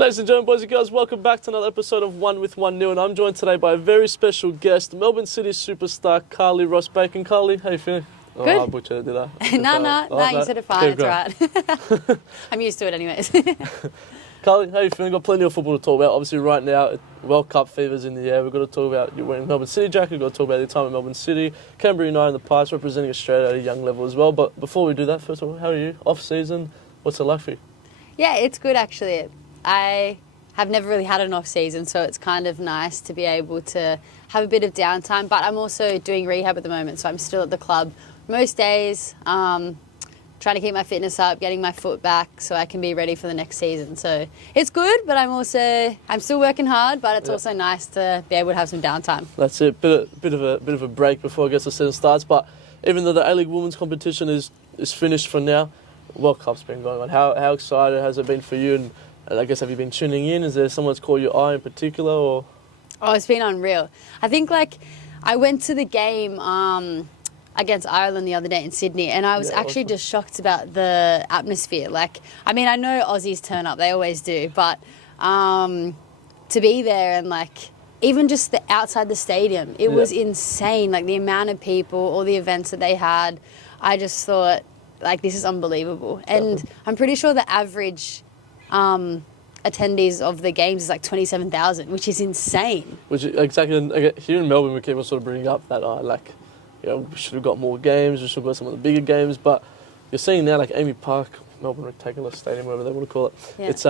Ladies and gentlemen, boys and girls, welcome back to another episode of One with 1 NIL, and I'm joined today by a very special guest, Melbourne City superstar Carly Roestbakken. Carly, how you feeling? Good. Oh, I butchered it, did I? No, you said it fine, it's right. I'm used to it anyways. Carly, how you feeling? Got plenty of football to talk about. Obviously, right now, World Cup fever's in the air. We've got to talk about you wearing Melbourne City jacket. We've got to talk about your time at Melbourne City, Canberra United in the past, representing Australia at a young level as well. But before we do that, first of all, how are you? Off season, what's it like for you? Yeah, it's good actually. I have never really had an off season, so it's kind of nice to be able to have a bit of downtime. But I'm also doing rehab at the moment, so I'm still at the club most days, trying to keep my fitness up, getting my foot back so I can be ready for the next season. So it's good, but I'm still working hard, but it's also nice to be able to have some downtime. That's it. Bit of a break before I guess the season starts. But even though the A-League Women's competition is finished for now, World Cup's been going on. How excited has it been for you? And I guess, have you been tuning in? Is there someone that's caught your eye in particular? Or? Oh, it's been unreal. I think I went to the game against Ireland the other day in Sydney, and I was actually just shocked about the atmosphere. I know Aussies turn up, they always do, but to be there and even just outside the stadium, it was insane. The amount of people, all the events that they had, I just thought, this is unbelievable. And I'm pretty sure the average attendees of the games is 27,000, which is insane. Which exactly, here in Melbourne, we keep on sort of bringing up that we should have got more games, we should have got some of the bigger games, but you're seeing now Amy Park, Melbourne Rectangular Stadium, whatever they want to call it, it's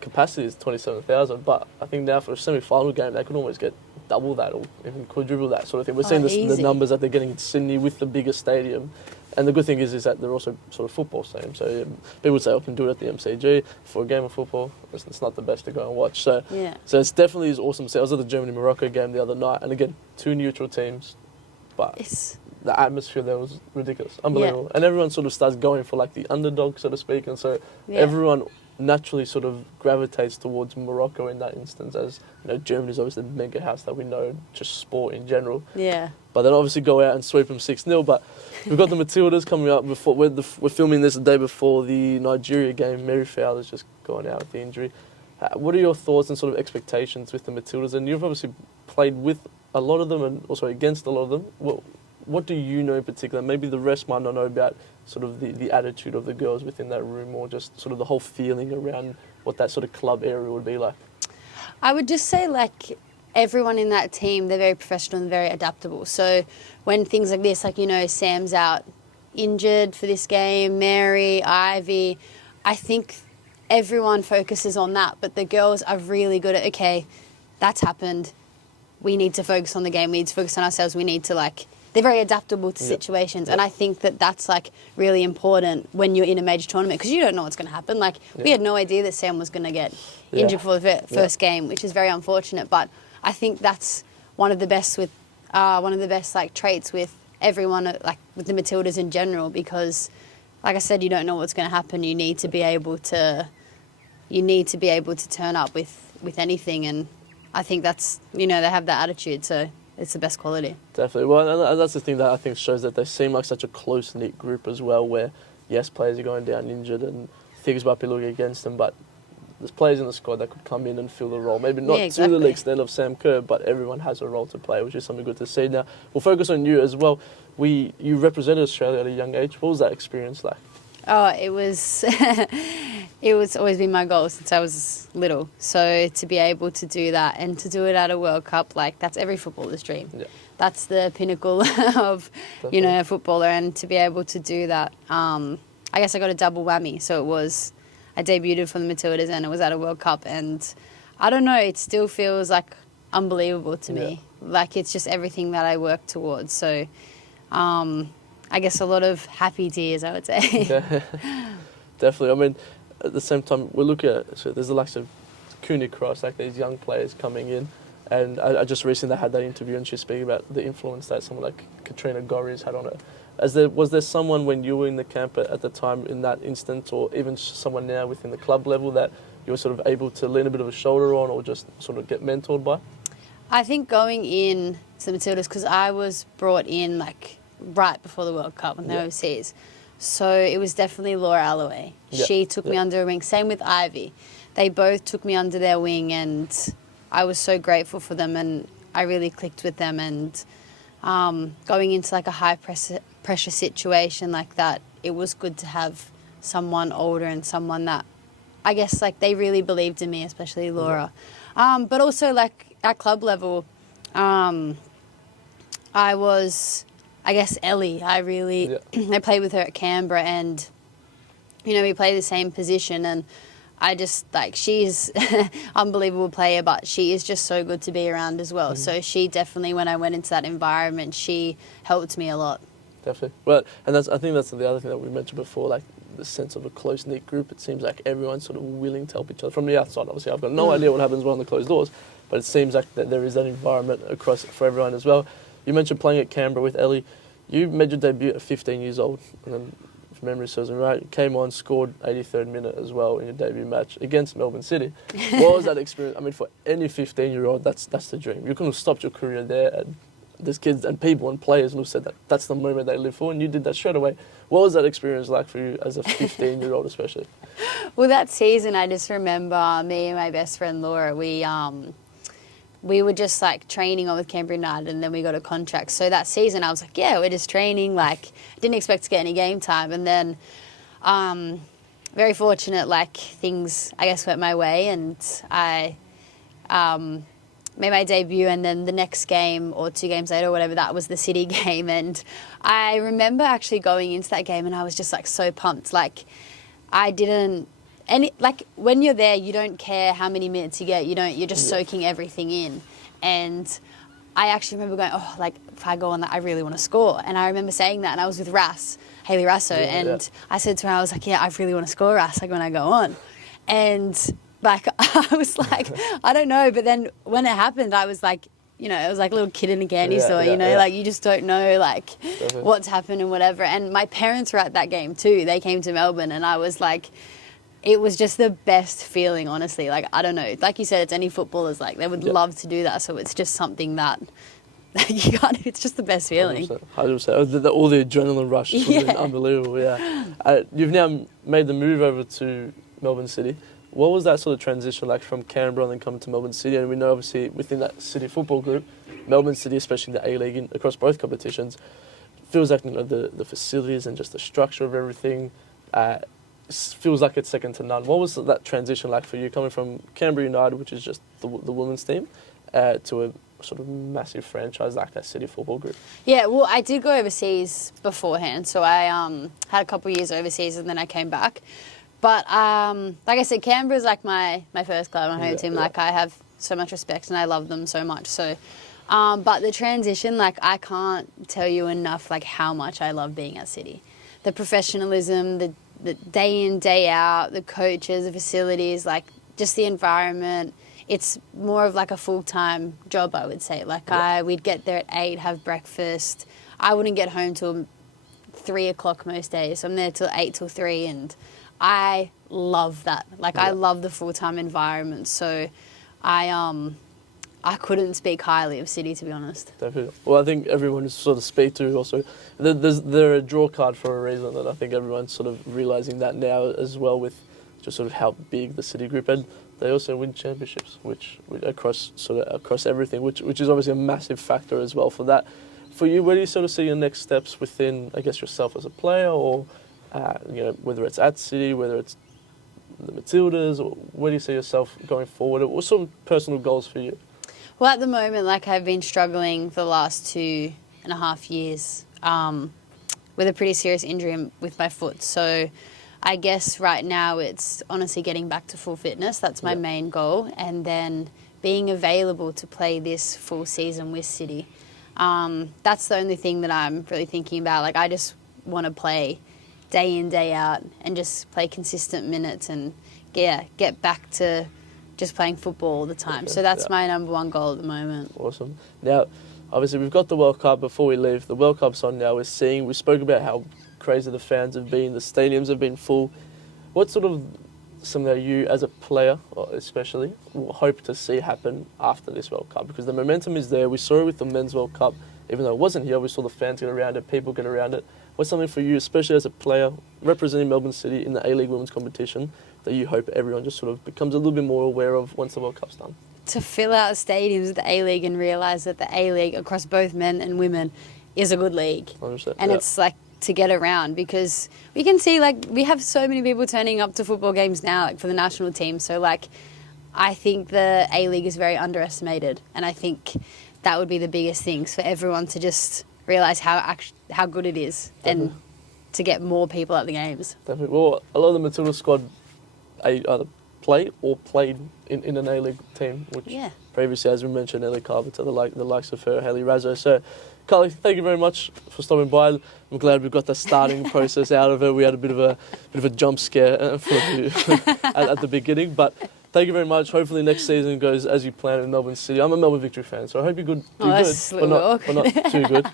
capacity is 27,000, but I think now for a semi-final game they could almost get double that or even quadruple that sort of thing. We're seeing the numbers that they're getting in Sydney with the bigger stadium. And the good thing is that they're also sort of football stadiums. So people would say, I can do it at the MCG for a game of football. It's not the best to go and watch. So it's definitely is awesome to see. I was at the Germany-Morocco game the other night, and again, two neutral teams, but the atmosphere there was ridiculous, unbelievable. And everyone sort of starts going for the underdog, so to speak, and so everyone naturally sort of gravitates towards Morocco in that instance, as Germany's obviously the mega house that we know, just sport in general. Yeah. But then obviously go out and sweep them 6-0. But we've got the Matildas coming up before. We're filming this the day before the Nigeria game. Mary Fowler's just gone out with the injury. What are your thoughts and sort of expectations with the Matildas? And you've obviously played with a lot of them and also against a lot of them. What do you know in particular? Maybe the rest might not know about sort of the attitude of the girls within that room, or just sort of the whole feeling around what that sort of club area would be like. I would just say everyone in that team, they're very professional and very adaptable. So when things like this, Sam's out injured for this game, Mary, Ivy, I think everyone focuses on that. But the girls are really good at, okay, that's happened. We need to focus on the game. We need to focus on ourselves. We need to they're very adaptable to situations. And I think that's really important when you're in a major tournament, because you don't know what's going to happen. We had no idea that Sam was going to get injured for the first game, which is very unfortunate. But I think that's one of the best traits with everyone, with the Matildas in general, because like I said, you don't know what's going to happen. You need to be able to turn up with anything, and I think that's they have that attitude, so it's the best quality. Definitely. Well, and that's the thing that I think shows that they seem like such a close-knit group as well, where yes, players are going down injured and things might be looking against them, but there's players in the squad that could come in and fill the role. Maybe not to the extent of Sam Kerr, but everyone has a role to play, which is something good to see. Now, we'll focus on you as well. You represented Australia at a young age. What was that experience like? Oh, it was always been my goal since I was little. So to be able to do that and to do it at a World Cup, that's every footballer's dream. Yeah. That's the pinnacle of, a footballer, and to be able to do that, I guess I got a double whammy. So I debuted for the Matildas and it was at a World Cup, and I don't know, it still feels unbelievable to me. It's just everything that I work towards. So I guess a lot of happy tears, I would say. Definitely. I mean, at the same time, we look at, there's the likes of Cooney Cross, these young players coming in, and I just recently had that interview and she's speaking about the influence that someone like Katrina Gorries had on her. Was there someone when you were in the camp at the time in that instance, or even someone now within the club level, that you were sort of able to lean a bit of a shoulder on or just sort of get mentored by? I think going in to the Matildas, because I was brought in right before the World Cup when they were overseas. So it was definitely Laura Alloway. She took me under her wing. Same with Ivy. they both took me under their wing, and I was so grateful for them, and I really clicked with them. And going into like a high pressure situation like that, it was good to have someone older and someone that, I guess, like, they really believed in me, especially Laura. But also, like, at club level, I was, I guess, Ellie. I played with her at Canberra, and, you know, we play the same position, and I just, like, she's an unbelievable player, but she is just so good to be around as well. So she definitely, when I went into that environment, she helped me a lot. Definitely. Well, and I think that's the other thing that we mentioned before, like the sense of a close-knit group. It seems like everyone's sort of willing to help each other. From the outside, obviously, I've got no idea what happens behind the closed doors, but it seems like that there is that environment across for everyone as well. You mentioned playing at Canberra with Ellie. You made your debut at 15 years old, and then, if memory serves me right, you came on, scored 83rd minute as well in your debut match against Melbourne City. What was that experience? I mean, for any 15-year-old, that's the dream. You couldn't have stopped your career there. And there's kids and people and players who said that that's the moment they live for, and you did that straight away. What was that experience like for you as a 15-year-old especially? Well, that season, I just remember me and my best friend Laura, we were just like training on with Canberra United, and then we got a contract. So that season I was like, yeah, we're just training. Like, didn't expect to get any game time. And then very fortunate, like, things, I guess, went my way, and I made my debut, and then the next game or 2 games later or whatever, that was the City game. And I remember actually going into that game, and I was just like so pumped. Like, I didn't, like, when you're there, you don't care how many minutes you get. You're just soaking everything in. And I actually remember going, oh, like, if I go on that, I really want to score. And I remember saying that, and I was with Hayley Rasso, and I said to her, I was like, yeah, I really want to score, Ras, like, when I go on. And like, I was like, I don't know. But then when it happened, I was like, you know, it was like a little kid in a candy store, you know, like, you just don't know, like, what's happened and whatever. And my parents were at that game too. They came to Melbourne, and I was like, it was just the best feeling, honestly. Like, I don't know. Like you said, it's any footballers, like, they would love to do that. So it's just something that you can't, it's just the best feeling. 100%. All the adrenaline rush would have been unbelievable, You've now made the move over to Melbourne City. What was that sort of transition like from Canberra and then coming to Melbourne City? And we know, obviously, within that City football group, Melbourne City, especially in the A-League, across both competitions, feels like, you know, the facilities and just the structure of everything feels like it's second to none. What was that transition like for you, coming from Canberra United, which is just the women's team, to a sort of massive franchise like that City football group? Yeah, well, I did go overseas beforehand. So I had a couple of years overseas, and then I came back. But like I said, Canberra's like my first club, my home team. Like, I have so much respect, and I love them so much. So, but the transition, like, I can't tell you enough, like, how much I love being at City. The professionalism, the day in, day out, the coaches, the facilities, like, just the environment. It's more of like a full-time job, I would say. Like, we'd get there at 8, have breakfast. I wouldn't get home till 3 o'clock most days. So I'm there till 8 till 3, and I love that. Like, I love the full-time environment. So I couldn't speak highly of City, to be honest. Definitely. Well, I think everyone sort of speak to also, they're a draw card for a reason, and I think everyone's sort of realising that now as well, with just sort of how big the City group, and they also win championships, which across everything, which is obviously a massive factor as well for that. For you, where do you sort of see your next steps within, I guess, yourself as a player, or you know, whether it's at City, whether it's the Matildas, or where do you see yourself going forward? What sort of personal goals for you? Well, at the moment, like, I've been struggling for the last 2.5 years with a pretty serious injury with my foot. So I guess right now it's honestly getting back to full fitness. That's my main goal. And then being available to play this full season with City. That's the only thing that I'm really thinking about. Like, I just want to play day in, day out, and just play consistent minutes, and get back to just playing football all the time. Okay, so that's my number one goal at the moment. Awesome. Now, obviously, we've got the World Cup. Before we leave, the World Cup's on now. We spoke about how crazy the fans have been, the stadiums have been full. What sort of something that you, as a player especially, will hope to see happen after this World Cup? Because the momentum is there. We saw it with the Men's World Cup. Even though it wasn't here, we saw the fans get around it, people get around it. What's something for you, especially as a player representing Melbourne City in the A-League Women's competition, that you hope everyone just sort of becomes a little bit more aware of once the World Cup's done? To fill out stadiums with the A-League and realise that the A-League across both men and women is a good league. 100%, and it's like to get around, because we can see like we have so many people turning up to football games now, like for the national team. So like I think the A-League is very underestimated, and I think that would be the biggest things for everyone to just realise how good it is. Definitely. And to get more people at the games. Definitely. Well, a lot of the Matildas squad either play or played in an A-League team, which previously, as we mentioned, Ellie Carpenter, the likes of her, Haley Razzo. So, Carly, thank you very much for stopping by. I'm glad we got the starting process out of it. We had a bit of a jump scare for you at the beginning, but thank you very much. Hopefully next season goes as you planned in Melbourne City. I'm a Melbourne Victory fan, so I hope you're good. That's good, but not too good.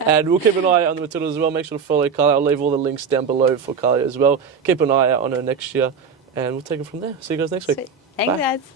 And we'll keep an eye out on the Matildas as well. Make sure to follow Carly. I'll leave all the links down below for Carly as well. Keep an eye out on her next year, and we'll take it from there. See you guys next week. Sweet. Thanks, guys.